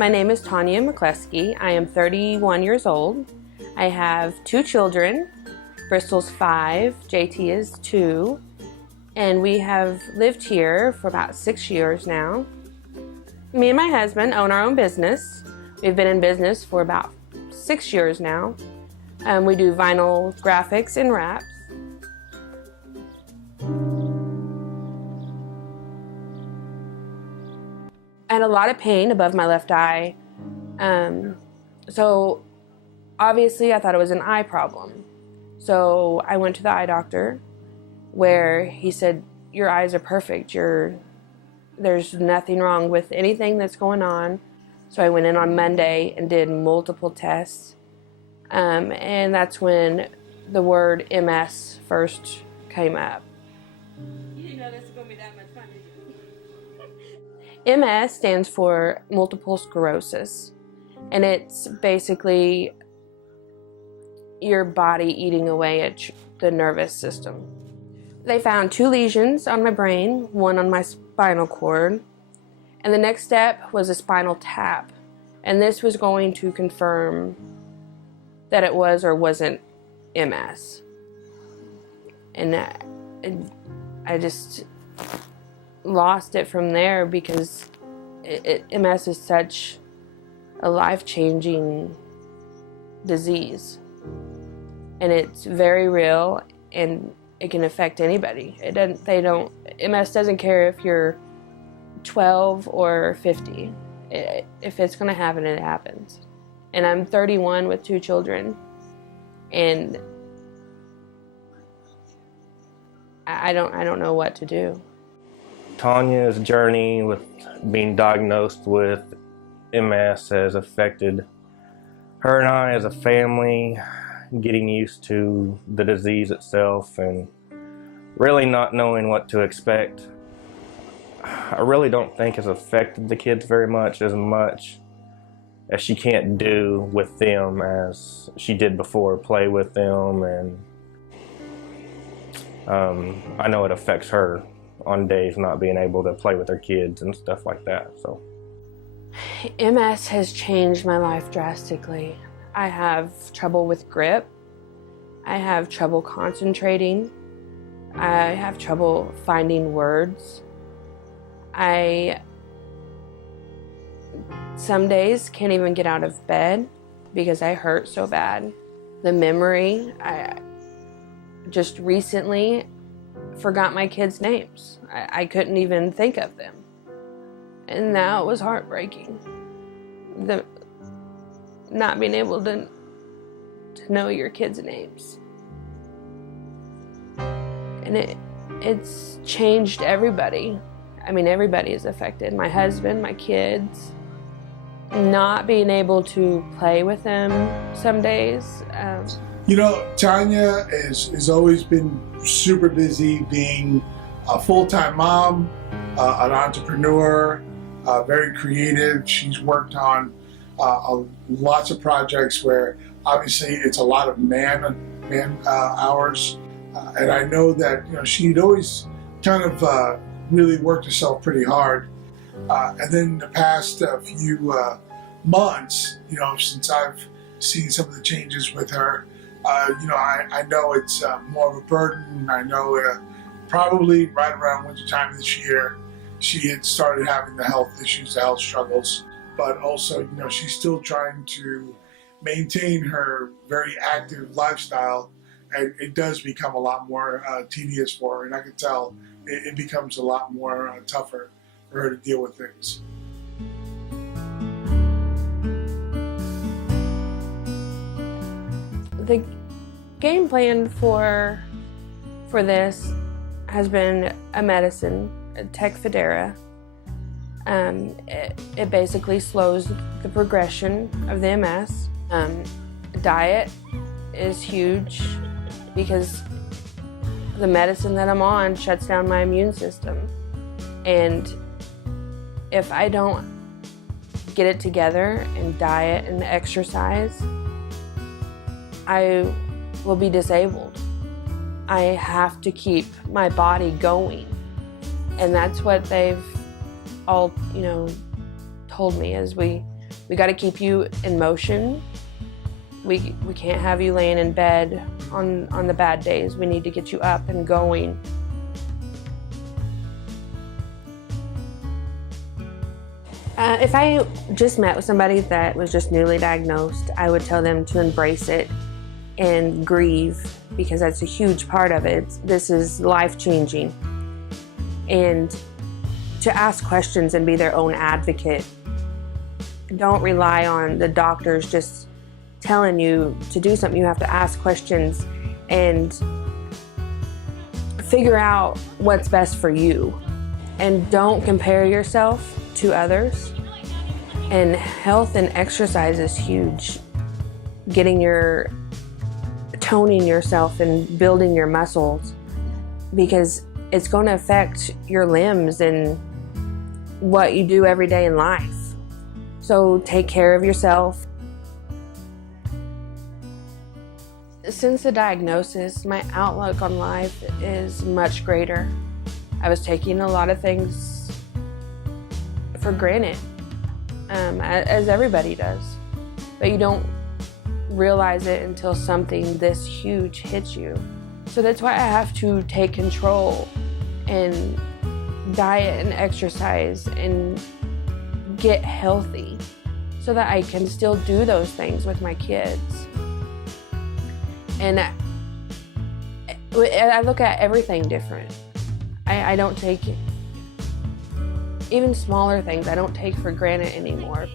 My name is Tonya McCleskey. I am 31 years old. I have 2 children. Bristol's 5, JT is 2, and we have lived here for about 6 years now. Me and my husband own our own business. We've been in business for about 6 years now. We do vinyl graphics and wraps. I had a lot of pain above my left eye. So obviously I thought it was an eye problem. So I went to the eye doctor where he said, your eyes are perfect. There's nothing wrong with anything that's going on. So I went in on Monday and did multiple tests. And that's when the word MS first came up. You didn't know this was going to be that much fun, did you? MS stands for multiple sclerosis. And it's basically your body eating away at the nervous system. They found 2 lesions on my brain, 1 on my spinal cord, and the next step was a spinal tap. And this was going to confirm that it was or wasn't MS. And I just lost it from there because MS is such a life-changing disease. And it's very real, and it can affect anybody. MS doesn't care if you're 12 or 50. If it's gonna happen, it happens. And I'm 31 with 2 children, and I don't know what to do. Tonya's journey with being diagnosed with MS has affected her and I as a family, getting used to the disease itself and really not knowing what to expect. I really don't think it's affected the kids very much as she can't do with them as she did before, play with them, and I know it affects her on days not being able to play with her kids and stuff like that. So MS has changed my life drastically. I have trouble with grip. I have trouble concentrating. I have trouble finding words. Some days can't even get out of bed because I hurt so bad. The memory, I just recently forgot my kids' names. I couldn't even think of them. And that was heartbreaking. Not being able to know your kids' names. And it's changed everybody. I mean, everybody is affected. My husband, my kids. Not being able to play with them some days. You know, Tonya has always been super busy being a full-time mom, an entrepreneur, very creative. She's worked on lots of projects where obviously it's a lot of man hours, and I know that she'd always kind of really worked herself pretty hard, and then the past few months, since I've seen some of the changes with her, I know it's more of a burden. I know probably right around wintertime this year, she had started having the health issues, the health struggles, but also, she's still trying to maintain her very active lifestyle, and it does become a lot more tedious for her, and I can tell it becomes a lot more tougher for her to deal with things. The game plan for this has been a medicine, a Tecfidera. It basically slows the progression of the MS. Diet is huge because the medicine that I'm on shuts down my immune system. And if I don't get it together and diet and exercise, I will be disabled. I have to keep my body going. And that's what they've all, told me as we We got to keep you in motion. We can't have you laying in bed on the bad days. We need to get you up and going. If I just met with somebody that was just newly diagnosed, I would tell them to embrace it and grieve, because that's a huge part of it. This is life-changing. And to ask questions and be their own advocate. Don't rely on the doctors just telling you to do something. You have to ask questions and figure out what's best for you. And don't compare yourself to others. And health and exercise is huge. Toning yourself and building your muscles, because it's going to affect your limbs and what you do every day in life. So take care of yourself. Since the diagnosis, my outlook on life is much greater. I was taking a lot of things for granted, as everybody does. But you don't realize it until something this huge hits you. So that's why I have to take control and diet and exercise and get healthy so that I can still do those things with my kids. And I look at everything different. I don't take, even smaller things, I don't take for granted anymore.